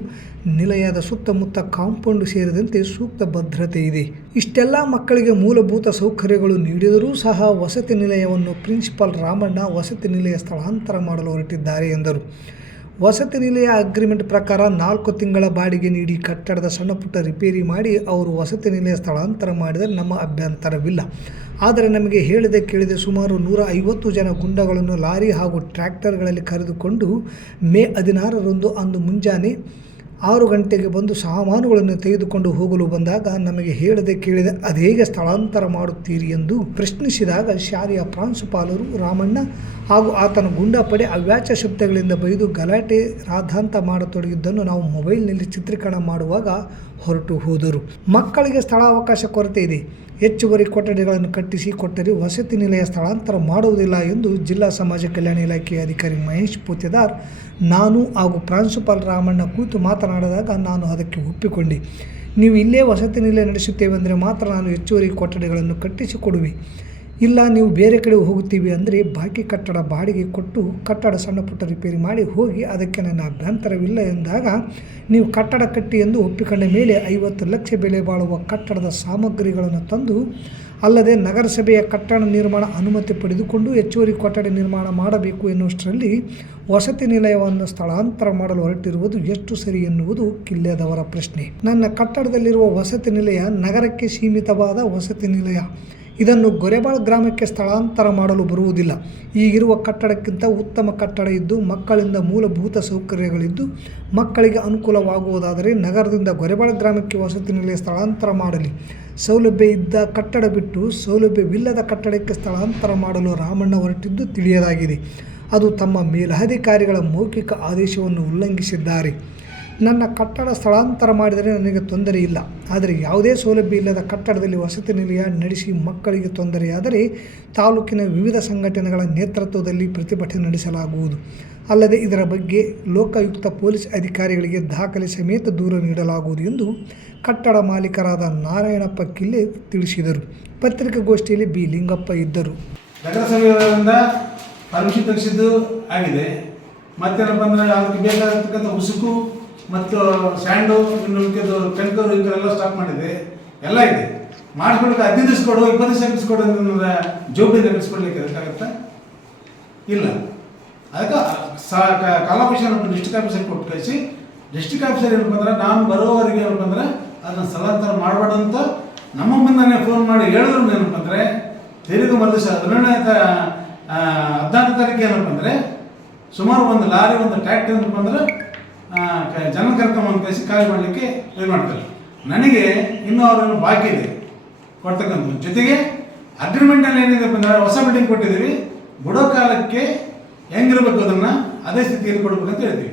ನಿಲಯದ ಸುತ್ತಮುತ್ತ ಕಾಂಪೌಂಡ್ ಸೇರಿದಂತೆ ಸೂಕ್ತ ಭದ್ರತೆ ಇದೆ. ಇಷ್ಟೆಲ್ಲ ಮಕ್ಕಳಿಗೆ ಮೂಲಭೂತ ಸೌಕರ್ಯಗಳು ನೀಡಿದರೂ ಸಹ ವಸತಿ ನಿಲಯವನ್ನು ಪ್ರಿನ್ಸಿಪಾಲ್ ರಾಮಣ್ಣ ವಸತಿ ನಿಲಯ ಸ್ಥಳಾಂತರ ಮಾಡಲು ಹೊರಟಿದ್ದಾರೆ ಎಂದರು. ವಸತಿ ನಿಲಯ ಅಗ್ರಿಮೆಂಟ್ ಪ್ರಕಾರ 4 ತಿಂಗಳ ಬಾಡಿಗೆ ನೀಡಿ ಕಟ್ಟಡದ ಸಣ್ಣಪುಟ್ಟ ರಿಪೇರಿ ಮಾಡಿ ಅವರು ವಸತಿ ನಿಲಯ ಸ್ಥಳಾಂತರ ಮಾಡಿದರೆ ನಮ್ಮ ಅಭ್ಯಂತರವಿಲ್ಲ. ಆದರೆ ನಮಗೆ ಹೇಳಿದೆ ಕೇಳಿದೆ ಸುಮಾರು 150 ಜನ ಗುಂಡಗಳನ್ನು ಲಾರಿ ಹಾಗೂ ಟ್ರ್ಯಾಕ್ಟರ್ಗಳಲ್ಲಿ ಕರೆದುಕೊಂಡು ಮೇ 16ರಂದು ಅಂದು ಮುಂಜಾನೆ 6 ಗಂಟೆಗೆ ಬಂದು ಸಾಮಾನುಗಳನ್ನು ತೆಗೆದುಕೊಂಡು ಹೋಗಲು ಬಂದಾಗ ನಮಗೆ ಹೇಳದೆ ಕೇಳಿದೆ ಅದೇಗೆ ಸ್ಥಳಾಂತರ ಮಾಡುತ್ತೀರಿ ಎಂದು ಪ್ರಶ್ನಿಸಿದಾಗ ಶಾಲೆಯ ಪ್ರಾಂಶುಪಾಲರು ರಾಮಣ್ಣ ಹಾಗೂ ಆತನ ಗುಂಡಾಪಡೆ ಅವ್ಯಾಚ ಶಬ್ದಗಳಿಂದ ಬೈದು ಗಲಾಟೆ ರಾಧಾಂತ ಮಾಡತೊಡಗಿದ್ದನ್ನು ನಾವು ಮೊಬೈಲ್ನಲ್ಲಿ ಚಿತ್ರೀಕರಣ ಮಾಡುವಾಗ ಹೊರಟು ಹೋದರು. ಮಕ್ಕಳಿಗೆ ಸ್ಥಳಾವಕಾಶ ಕೊರತೆ ಇದೆ. ಹೆಚ್ಚುವರಿ ಕೊಠಡಿಗಳನ್ನು ಕಟ್ಟಿಸಿ ಕೊಟ್ಟರೆ ವಸತಿ ನಿಲಯ ಸ್ಥಳಾಂತರ ಮಾಡುವುದಿಲ್ಲ ಎಂದು ಜಿಲ್ಲಾ ಸಮಾಜ ಕಲ್ಯಾಣ ಇಲಾಖೆಯ ಅಧಿಕಾರಿ ಮಹೇಶ್ ಪೂತೆದಾರ್ ನಾನು ಹಾಗೂ ಪ್ರಾಂಶುಪಾಲ ರಾಮಣ್ಣ ಕುಳಿತು ಮಾತನಾಡಿದಾಗ ನಾನು ಅದಕ್ಕೆ ಒಪ್ಪಿಕೊಂಡೆ. ನೀವು ಇಲ್ಲೇ ವಸತಿ ನಿಲಯ ನಡೆಸುತ್ತೇವೆ ಅಂದರೆ ಮಾತ್ರ ನಾನು ಹೆಚ್ಚುವರಿ ಕೊಠಡಿಗಳನ್ನು ಕಟ್ಟಿಸಿಕೊಡುವೆ. ಇಲ್ಲ ನೀವು ಬೇರೆ ಕಡೆ ಹೋಗುತ್ತೀವಿ ಅಂದರೆ ಬಾಕಿ ಕಟ್ಟಡ ಬಾಡಿಗೆ ಕೊಟ್ಟು ಕಟ್ಟಡ ಸಣ್ಣ ಪುಟ್ಟ ರಿಪೇರಿ ಮಾಡಿ ಹೋಗಿ, ಅದಕ್ಕೆ ನನ್ನ ಅಭ್ಯಂತರವಿಲ್ಲ ಎಂದಾಗ ನೀವು ಕಟ್ಟಡ ಕಟ್ಟಿ ಎಂದು ಒಪ್ಪಿಕೊಂಡ ಮೇಲೆ 50 ಲಕ್ಷ ಬೆಲೆ ಬಾಳುವ ಕಟ್ಟಡದ ಸಾಮಗ್ರಿಗಳನ್ನು ತಂದು ಅಲ್ಲದೆ ನಗರಸಭೆಯ ಕಟ್ಟಡ ನಿರ್ಮಾಣ ಅನುಮತಿ ಪಡೆದುಕೊಂಡು ಹೆಚ್ಚುವರಿ ಕೊಠಡಿ ನಿರ್ಮಾಣ ಮಾಡಬೇಕು ಎನ್ನುವಷ್ಟರಲ್ಲಿ ವಸತಿ ನಿಲಯವನ್ನು ಸ್ಥಳಾಂತರ ಮಾಡಲು ಹೊರಟಿರುವುದು ಎಷ್ಟು ಸರಿ ಎನ್ನುವುದು ಕಿಲ್ಲೆದವರ ಪ್ರಶ್ನೆ. ನನ್ನ ಕಟ್ಟಡದಲ್ಲಿರುವ ವಸತಿ ನಿಲಯ ನಗರಕ್ಕೆ ಸೀಮಿತವಾದ ವಸತಿ ನಿಲಯ. ಇದನ್ನು ಗೊರೆಬಾಳ್ ಗ್ರಾಮಕ್ಕೆ ಸ್ಥಳಾಂತರ ಮಾಡಲು ಬರುವುದಿಲ್ಲ. ಈಗಿರುವ ಕಟ್ಟಡಕ್ಕಿಂತ ಉತ್ತಮ ಕಟ್ಟಡ ಇದ್ದು ಮಕ್ಕಳಿಂದ ಮೂಲಭೂತ ಸೌಕರ್ಯಗಳಿದ್ದು ಮಕ್ಕಳಿಗೆ ಅನುಕೂಲವಾಗುವುದಾದರೆ ನಗರದಿಂದ ಗೊರೆಬಾಳ್ ಗ್ರಾಮಕ್ಕೆ ವಸತಿ ನಿಲಯ ಸ್ಥಳಾಂತರ ಮಾಡಲಿ. ಸೌಲಭ್ಯ ಇದ್ದ ಕಟ್ಟಡ ಬಿಟ್ಟು ಸೌಲಭ್ಯವಿಲ್ಲದ ಕಟ್ಟಡಕ್ಕೆ ಸ್ಥಳಾಂತರ ಮಾಡಲು ರಾಮಣ್ಣ ಹೊರಟಿದ್ದು ತಿಳಿಯಲಾಗಿದೆ. ಅದು ತಮ್ಮ ಮೇಲಧಿಕಾರಿಗಳ ಮೌಖಿಕ ಆದೇಶವನ್ನು ಉಲ್ಲಂಘಿಸಿದ್ದಾರೆ. ನನ್ನ ಕಟ್ಟಡ ಸ್ಥಳಾಂತರ ಮಾಡಿದರೆ ನನಗೆ ತೊಂದರೆ ಇಲ್ಲ. ಆದರೆ ಯಾವುದೇ ಸೌಲಭ್ಯ ಇಲ್ಲದ ಕಟ್ಟಡದಲ್ಲಿ ವಸತಿ ನಿಲಯ ನಡೆಸಿ ಮಕ್ಕಳಿಗೆ ತೊಂದರೆಯಾದರೆ ತಾಲೂಕಿನ ವಿವಿಧ ಸಂಘಟನೆಗಳ ನೇತೃತ್ವದಲ್ಲಿ ಪ್ರತಿಭಟನೆ ನಡೆಸಲಾಗುವುದು. ಅಲ್ಲದೆ ಇದರ ಬಗ್ಗೆ ಲೋಕಾಯುಕ್ತ ಪೊಲೀಸ್ ಅಧಿಕಾರಿಗಳಿಗೆ ದಾಖಲೆ ಸಮೇತ ದೂರು ನೀಡಲಾಗುವುದು ಎಂದು ಕಟ್ಟಡ ಮಾಲೀಕರಾದ ನಾರಾಯಣಪ್ಪ ಕಿಲ್ಲೆ ತಿಳಿಸಿದರು. ಪತ್ರಿಕಾಗೋಷ್ಠಿಯಲ್ಲಿ ಬಿ ಲಿಂಗಪ್ಪ ಇದ್ದರು. ನಗರಸಭೆಯಿಂದ ಪರ್ಮಿಷನ್ ತೆಗೆಸಿದ್ದು ಆಗಿದೆ. ಮತ್ತೇನಪ್ಪ ಅಂದರೆ ಅದಕ್ಕೆ ಬೇಕಾಗಿರ್ತಕ್ಕಂಥ ಉಸುಕು ಮತ್ತು ಸ್ಯಾಂಡು ಇನ್ನು ಟೆಂಕರು ಇಂಕರೆಲ್ಲ ಸ್ಟಾಪ್ ಮಾಡಿದೆ, ಎಲ್ಲ ಇದೆ. ಮಾಡಿಸ್ಕೊಡಕ್ಕೆ 15 ದಿವಸ ಕೊಡು, 20 ದಿವಸ ಕಳಿಸ್ಕೊಡು ಅಂತಂದ್ರೆ ಜೋಬಿಂದ ಕಳಿಸ್ಕೊಡ್ಲಿಕ್ಕೆ ಅದಕ್ಕಾಗತ್ತಾ? ಇಲ್ಲ. ಅದಕ್ಕೆ ಕಾಲಾಪೇಷನ್ ಡಿಸ್ಟ್ರಿಕ್ಟ್ ಆಫೀಸರ್ ಕೊಟ್ಟು ಕಳಿಸಿ, ಡಿಸ್ಟ್ರಿಕ್ಟ್ ಆಫೀಸರ್ ಏನಪ್ಪ ಅಂದ್ರೆ ನಾನು ಬರೋವರೆಗೆ ಏನಪ್ಪ ಅಂದ್ರೆ ಅದನ್ನು ಸ್ಥಳಾಂತರ ಮಾಡಬಾರ್ದು ಅಂತ ನಮ್ಮ ಮುಂದೆ ಫೋನ್ ಮಾಡಿ ಹೇಳಿದ್ರು. ಏನಪ್ಪ ಅಂದರೆ ತೆರಿಗೆ ಮರುದಿವಸ 14 ತಾರೀಕು ಏನಪ್ಪ ಅಂದರೆ ಸುಮಾರು ಒಂದು ಲಾರಿ ಒಂದು ಟ್ರ್ಯಾಕ್ಟರ್ ಏನಪ್ಪ ಅಂದ್ರೆ ಜನ ಕರ್ಕೊಂಬಂದು ಕಳಿಸಿ ಖಾಲಿ ಮಾಡಲಿಕ್ಕೆ ಇದು ಮಾಡ್ತಾರೆ. ನನಗೆ ಇನ್ನೂ ಅವರೆಲ್ಲ ಬಾಕಿ ಇದೆ ಕೊಡ್ತಕ್ಕಂಥ. ಜೊತೆಗೆ ಅಗ್ರಿಮೆಂಟಲ್ಲಿ ಏನಿದೆ ಅಂದರೆ ಹೊಸ ಬಿಲ್ಡಿಂಗ್ ಕೊಟ್ಟಿದ್ದೀವಿ, ಬಿಡೋ ಕಾಲಕ್ಕೆ ಹೆಂಗಿರ್ಬೇಕು ಅದನ್ನು ಅದೇ ಸ್ಥಿತಿಯಲ್ಲಿ ಕೊಡ್ಬೇಕಂತ ಹೇಳ್ತೀವಿ.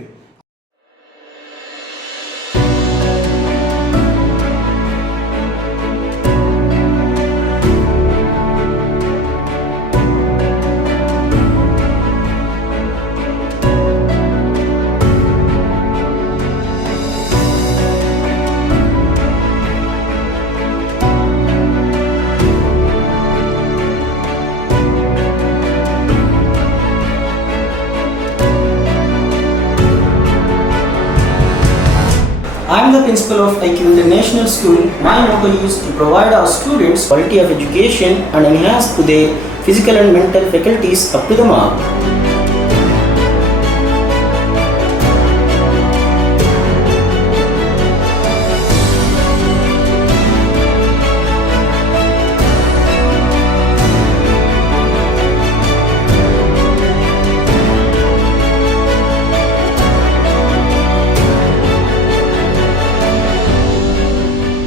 I am the principal of IQ International School. My motto is to provide our students quality of education and enhance to their physical and mental faculties up to the mark.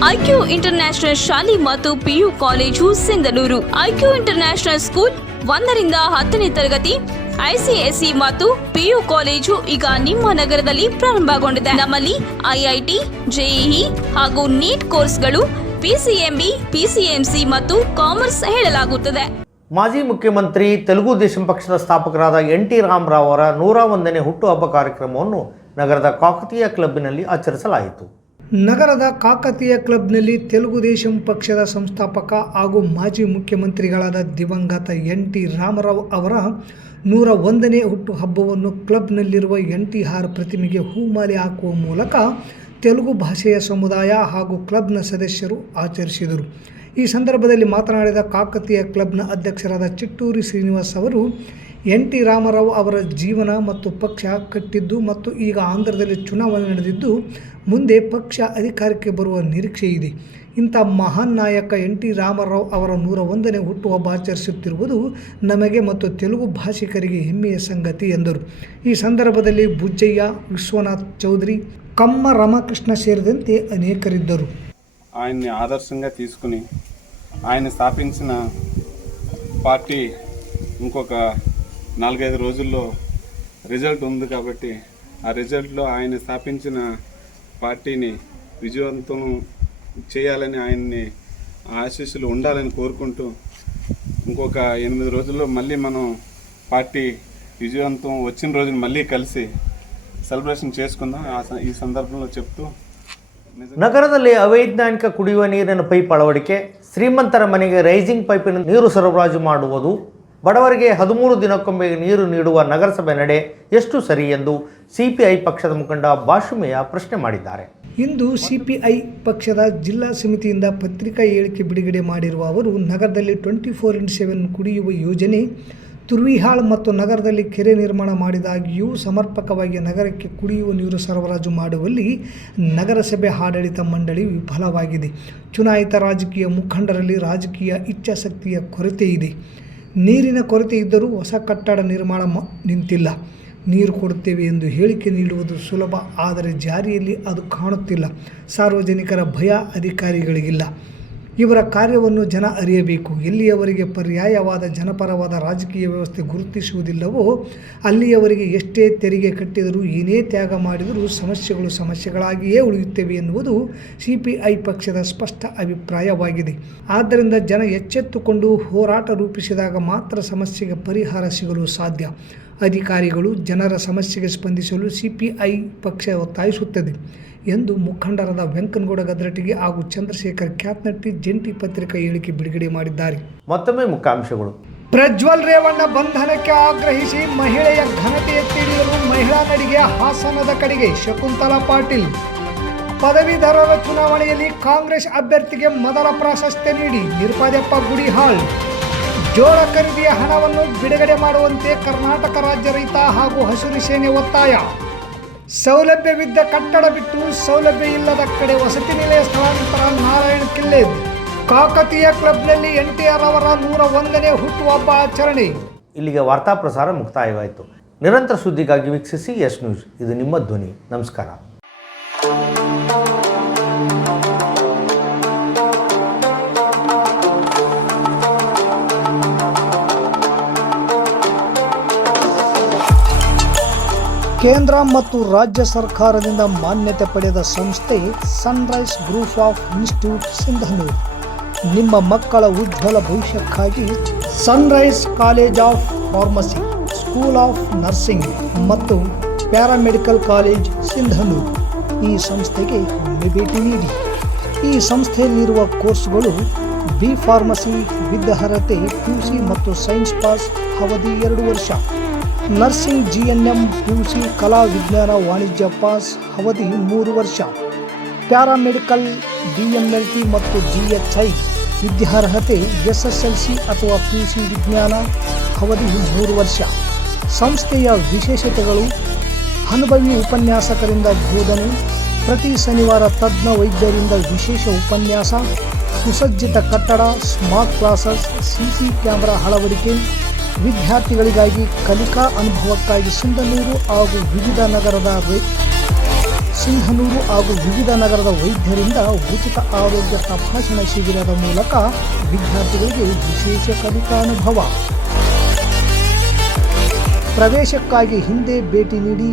IQ international ಶಾಲೆ ಮತ್ತು PU college Sindhanur. IQ international school 1ರಿಂದ 10ನೇ ತರಗತಿ ICSE ಮತ್ತು PU college ಈಗ ನಿಮ್ಮ ನಗರದಲ್ಲಿ ಪ್ರಾರಂಭಗೊಂಡಿದೆ. ನಮ್ಮಲ್ಲಿ ಐಐಟಿ, ಜೆಇಇ ಹಾಗೂ ನೀಟ್ ಕೋರ್ಸ್ಗಳು, ಪಿಸಿಎಂಬಿ, ಪಿಸಿಎಂಸಿ ಮತ್ತು ಕಾಮರ್ಸ್ ಹೇಳಲಾಗುತ್ತದೆ. ಮಾಜಿ ಮುಖ್ಯಮಂತ್ರಿ ತೆಲುಗು ದೇಶಂ ಪಕ್ಷದ ಸ್ಥಾಪಕರಾದ ಎನ್ ಟಿ ರಾಮರಾವ್ ಅವರ 101ನೇ ಹುಟ್ಟುಹಬ್ಬ ಕಾರ್ಯಕ್ರಮವನ್ನು ನಗರದ ಕಾಕತೀಯ ಕ್ಲಬ್ಬಿನಲ್ಲಿ ಆಚರಿಸಲಾಯಿತು. ನಗರದ ಕಾಕತೀಯ ಕ್ಲಬ್ನಲ್ಲಿ ತೆಲುಗು ದೇಶಂ ಪಕ್ಷದ ಸಂಸ್ಥಾಪಕ ಹಾಗೂ ಮಾಜಿ ಮುಖ್ಯಮಂತ್ರಿಗಳಾದ ದಿವಂಗತ NT ರಾಮರಾವ್ ಅವರ 101ನೇ ಹುಟ್ಟುಹಬ್ಬವನ್ನು ಕ್ಲಬ್ನಲ್ಲಿರುವ NTR ಪ್ರತಿಮೆಗೆ ಹೂಮಾಲೆ ಹಾಕುವ ಮೂಲಕ ತೆಲುಗು ಭಾಷೆಯ ಸಮುದಾಯ ಹಾಗೂ ಕ್ಲಬ್ನ ಸದಸ್ಯರು ಆಚರಿಸಿದರು. ಈ ಸಂದರ್ಭದಲ್ಲಿ ಮಾತನಾಡಿದ ಕಾಕತೀಯ ಕ್ಲಬ್ನ ಅಧ್ಯಕ್ಷರಾದ ಚಿಟ್ಟೂರಿ ಶ್ರೀನಿವಾಸ್ ಅವರು NT ರಾಮರಾವ್ ಅವರ ಜೀವನ ಮತ್ತು ಪಕ್ಷ ಕಟ್ಟಿದ್ದು ಮತ್ತು ಈಗ ಆಂಧ್ರದಲ್ಲಿ ಚುನಾವಣೆ ನಡೆದಿದ್ದು ಮುಂದೆ ಪಕ್ಷ ಅಧಿಕಾರಕ್ಕೆ ಬರುವ ನಿರೀಕ್ಷೆ ಇದೆ. ಇಂಥ ಮಹಾನ್ ನಾಯಕ NT ರಾಮರಾವ್ ಅವರ 101ನೇ ಹುಟ್ಟುಹಬ್ಬ ಆಚರಿಸುತ್ತಿರುವುದು ನಮಗೆ ಮತ್ತು ತೆಲುಗು ಭಾಷಿಕರಿಗೆ ಹೆಮ್ಮೆಯ ಸಂಗತಿ ಎಂದರು. ಈ ಸಂದರ್ಭದಲ್ಲಿ ಬುಜ್ಜಯ್ಯ, ವಿಶ್ವನಾಥ್ చౌదరి, కమ్మ రామకృష్ణ సేరిదంతే అనేకరిద్దరు. ఆయన్ని ఆదర్శంగా తీసుకుని ఆయన స్థాపించిన పార్టీ ఇంకొక 4-5 రోజుల్లో రిజల్ట్ ఉంది కాబట్టి ఆ రిజల్ట్లో ఆయన స్థాపించిన పార్టీని విజయవంతం చేయాలని ఆయన్ని ఆశీస్సులు ఉండాలని కోరుకుంటూ ఇంకొక 8 రోజుల్లో మళ్ళీ మనం పార్టీ విజయవంతం వచ్చిన రోజున మళ్ళీ కలిసి సెలబ్రేషన్ చేసుకుందాం ఈ సందర్భంలో చెప్తూ ನಗರದಲ್ಲಿ ಅವೈಜ್ಞಾನಿಕ ಕುಡಿಯುವ ನೀರಿನ ಪೈಪ್ ಅಳವಡಿಕೆ, ಶ್ರೀಮಂತರ ಮನೆಗೆ ರೈಸಿಂಗ್ ಪೈಪಿನ ನೀರು ಸರಬರಾಜು ಮಾಡುವುದು, ಬಡವರಿಗೆ 13 ದಿನಕ್ಕೊಮ್ಮೆ ನೀರು ನೀಡುವ ನಗರಸಭೆ ನಡೆ ಎಷ್ಟು ಸರಿ ಎಂದು CPI ಪಕ್ಷದ ಮುಖಂಡ ಭಾಷುಮಯ್ಯ ಪ್ರಶ್ನೆ ಮಾಡಿದ್ದಾರೆ. ಇಂದು CPI ಪಕ್ಷದ ಜಿಲ್ಲಾ ಸಮಿತಿಯಿಂದ ಪತ್ರಿಕಾ ಹೇಳಿಕೆ ಬಿಡುಗಡೆ ಮಾಡಿರುವ ಅವರು ನಗರದಲ್ಲಿ 24/7 ಕುಡಿಯುವ ಯೋಜನೆ, ತುರ್ವಿಹಾಳ್ ಮತ್ತು ನಗರದಲ್ಲಿ ಕೆರೆ ನಿರ್ಮಾಣ ಮಾಡಿದಾಗಿಯೂ ಸಮರ್ಪಕವಾಗಿ ನಗರಕ್ಕೆ ಕುಡಿಯುವ ನೀರು ಸರಬರಾಜು ಮಾಡುವಲ್ಲಿ ನಗರಸಭೆ ಆಡಳಿತ ಮಂಡಳಿ ವಿಫಲವಾಗಿದೆ. ಚುನಾಯಿತ ರಾಜಕೀಯ ಮುಖಂಡರಲ್ಲಿ ರಾಜಕೀಯ ಇಚ್ಛಾಶಕ್ತಿಯ ಕೊರತೆ ಇದೆ. ನೀರಿನ ಕೊರತೆ ಇದ್ದರೂ ಹೊಸ ಕಟ್ಟಡ ನಿರ್ಮಾಣ ನಿಂತಿಲ್ಲ. ನೀರು ಕೊಡುತ್ತೇವೆ ಎಂದು ಹೇಳಿಕೆ ನೀಡುವುದು ಸುಲಭ, ಆದರೆ ಜಾರಿಯಲ್ಲಿ ಅದು ಕಾಣುತ್ತಿಲ್ಲ. ಸಾರ್ವಜನಿಕರ ಭಯ ಅಧಿಕಾರಿಗಳಿಗಿಲ್ಲ. ಇವರ ಕಾರ್ಯವನ್ನು ಜನ ಅರಿಯಬೇಕು. ಎಲ್ಲಿಯವರೆಗೆ ಪರ್ಯಾಯವಾದ ಜನಪರವಾದ ರಾಜಕೀಯ ವ್ಯವಸ್ಥೆ ಗುರುತಿಸುವುದಿಲ್ಲವೋ ಅಲ್ಲಿಯವರೆಗೆ ಎಷ್ಟೇ ತೆರಿಗೆ ಕಟ್ಟಿದರೂ ಏನೇ ತ್ಯಾಗ ಮಾಡಿದರೂ ಸಮಸ್ಯೆಗಳು ಸಮಸ್ಯೆಗಳಾಗಿಯೇ ಉಳಿಯುತ್ತವೆ ಎನ್ನುವುದು CPI ಪಕ್ಷದ ಸ್ಪಷ್ಟ ಅಭಿಪ್ರಾಯವಾಗಿದೆ. ಆದ್ದರಿಂದ ಜನ ಎಚ್ಚೆತ್ತುಕೊಂಡು ಹೋರಾಟ ರೂಪಿಸಿದಾಗ ಮಾತ್ರ ಸಮಸ್ಯೆಗೆ ಪರಿಹಾರ ಸಿಗಲು ಸಾಧ್ಯ. ಅಧಿಕಾರಿಗಳು ಜನರ ಸಮಸ್ಯೆಗೆ ಸ್ಪಂದಿಸಲು CPI ಪಕ್ಷ ಒತ್ತಾಯಿಸುತ್ತದೆ ಎಂದು ಮುಖಂಡರಾದ ವೆಂಕನಗೌಡ ಗದ್ರಟಿಗೆ ಹಾಗೂ ಚಂದ್ರಶೇಖರ್ ಕ್ಯಾತ್ನಟ್ಟಿ ಜಂಟಿ ಪತ್ರಿಕಾ ಹೇಳಿಕೆ ಬಿಡುಗಡೆ ಮಾಡಿದ್ದಾರೆ. ಮತ್ತೊಮ್ಮೆ ಮುಖ್ಯಾಂಶಗಳು. ಪ್ರಜ್ವಲ್ ರೇವಣ್ಣ ಬಂಧನಕ್ಕೆ ಆಗ್ರಹಿಸಿ ಮಹಿಳೆಯ ಘನತೆ ಎತ್ತಿ ಹಿಡಿಯಲು ಮಹಿಳಾ ನಡಿಗೆ ಹಾಸನದ ಕಡೆಗೆ ಶಕುಂತಲಾ ಪಾಟೀಲ್. ಪದವೀಧರರ ಚುನಾವಣೆಯಲ್ಲಿ ಕಾಂಗ್ರೆಸ್ ಅಭ್ಯರ್ಥಿಗೆ ಮೊದಲ ಪ್ರಾಶಸ್ತ್ಯ ನೀಡಿ ನಿರ್ಪಾದಪ್ಪ ಗುಡಿಹಾಳ್. ಜೋಳ ಖರೀದಿಯ ಹಣವನ್ನು ಬಿಡುಗಡೆ ಮಾಡುವಂತೆ ಕರ್ನಾಟಕ ರಾಜ್ಯ ರೈತ ಹಾಗೂ ಹಸಿರು ಸೇನೆ ಒತ್ತಾಯ. ಸೌಲಭ್ಯವಿದ್ದ ಕಟ್ಟಡ ಬಿಟ್ಟು ಸೌಲಭ್ಯ ಇಲ್ಲದ ಕಡೆ ವಸತಿ ನಿಲಯ ಸ್ಥಳಾಂತರ ನಾರಾಯಣ ಕಿಲ್ಲೇದ್. ಕಾಕತೀಯ ಕ್ಲಬ್ನಲ್ಲಿ NTR ಅವರ 101ನೇ ಹುಟ್ಟುಹಬ್ಬ ಆಚರಣೆ. ಇಲ್ಲಿಗೆ ವಾರ್ತಾ ಪ್ರಸಾರ ಮುಕ್ತಾಯವಾಯಿತು. ನಿರಂತರ ಸುದ್ದಿಗಾಗಿ ವೀಕ್ಷಿಸಿ ಎಸ್ ನ್ಯೂಸ್. ಇದು ನಿಮ್ಮ ಧ್ವನಿ. ನಮಸ್ಕಾರ. ಕೇಂದ್ರ ಮತ್ತು ರಾಜ್ಯ ಸರ್ಕಾರದಿಂದ ಮಾನ್ಯತೆ ಪಡೆದ ಸಂಸ್ಥೆ Sunrise Group of Institute Sindhanur. ನಿಮ್ಮ ಮಕ್ಕಳ ಉಜ್ವಲ ಭವಿಷ್ಯಕ್ಕಾಗಿ Sunrise college of pharmacy, school of nursing ಮತ್ತು ಪ್ಯಾರಾಮೆಡಿಕಲ್ ಕಾಲೇಜ್ ಸಿಂಧನೂರು ಈ ಸಂಸ್ಥೆಗೆ ಒಮ್ಮೆ ಭೇಟಿ ನೀಡಿ. ಈ ಸಂಸ್ಥೆಯಲ್ಲಿರುವ ಕೋರ್ಸ್ಗಳು B ಫಾರ್ಮಸಿ ವಿದ್ಯಾರ್ಹತೆ PUC ಮತ್ತು ಸೈನ್ಸ್ ಪಾಸ್ ಅವಧಿ 2 ವರ್ಷ, ನರ್ಸಿಂಗ್ GNM PUC ಕಲಾ ವಿಜ್ಞಾನ ವಾಣಿಜ್ಯ ಪಾಸ್ ಅವಧಿ 3 ವರ್ಷ, ಪ್ಯಾರಾಮೆಡಿಕಲ್ DMLT ಮತ್ತು DHI ವಿದ್ಯಾರ್ಹತೆ SSLC ಅಥವಾ PUC ವಿಜ್ಞಾನ ಅವಧಿ 3 ವರ್ಷ. ಸಂಸ್ಥೆಯ ವಿಶೇಷತೆಗಳು: ಅನುಭವಿ ಉಪನ್ಯಾಸಕರಿಂದ ಬೋಧನೆ, ಪ್ರತಿ ಶನಿವಾರ ತಜ್ಞ ವೈದ್ಯರಿಂದ ವಿಶೇಷ ಉಪನ್ಯಾಸ, ಸುಸಜ್ಜಿತ ಕಟ್ಟಡ, ಸ್ಮಾರ್ಟ್ ಕ್ಲಾಸಸ್, CC ಕ್ಯಾಮೆರಾ ಅಳವಡಿಕೆ, ವಿದ್ಯಾರ್ಥಿಗಳಿಗಾಗಿ ಕಲಿಕಾ ಅನುಭವಕ್ಕಾಗಿ ಸಿಂಧನೂರು ಹಾಗೂ ವಿವಿಧ ನಗರದ ವೈದ್ಯರಿಂದ ಉಚಿತ ಆರೋಗ್ಯ ತಪಾಸಣಾ ಶಿಬಿರದ ಮೂಲಕ ವಿದ್ಯಾರ್ಥಿಗಳಿಗೆ ವಿಶೇಷ ಕಲಿಕಾ ಅನುಭವ. ಪ್ರವೇಶಕ್ಕಾಗಿ ಹಿಂದೆ ಭೇಟಿ ನೀಡಿ.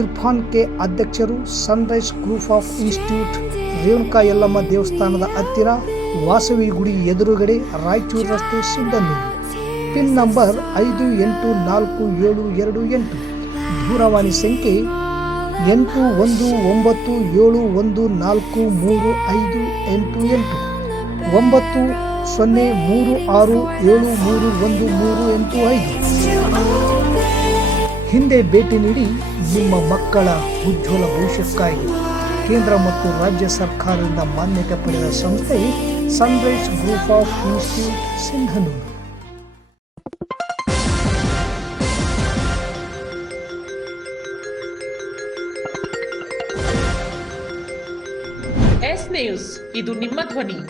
ಇರ್ಫಾನ್ ಕೆ ಅಧ್ಯಕ್ಷರು, Sunrise Group of institute, Renuka Yellamma ದೇವಸ್ಥಾನದ ಹತ್ತಿರ, ವಾಸವಿ ಗುಡಿ ಎದುರುಗಡೆ, ರಾಯಚೂರು ರಸ್ತೆ, ಸಿಂಧನೂರು. Pin number 584728. ದೂರವಾಣಿ ಸಂಖ್ಯೆ ಹಿಂದೆ ಭೇಟಿ ನೀಡಿ ನಿಮ್ಮ ಮಕ್ಕಳ ಉಜ್ವಲ ಭವಿಷ್ಯಕ್ಕಾಗಿ ಕೇಂದ್ರ ಮತ್ತು ರಾಜ್ಯ ಸರ್ಕಾರದಿಂದ ಮಾನ್ಯತೆ ಪಡೆದ ಸಂಸ್ಥೆ Sunrise Group of Institute Sindhanur. S news, ಇದು ನಿಮ್ಮ ಧ್ವನಿ.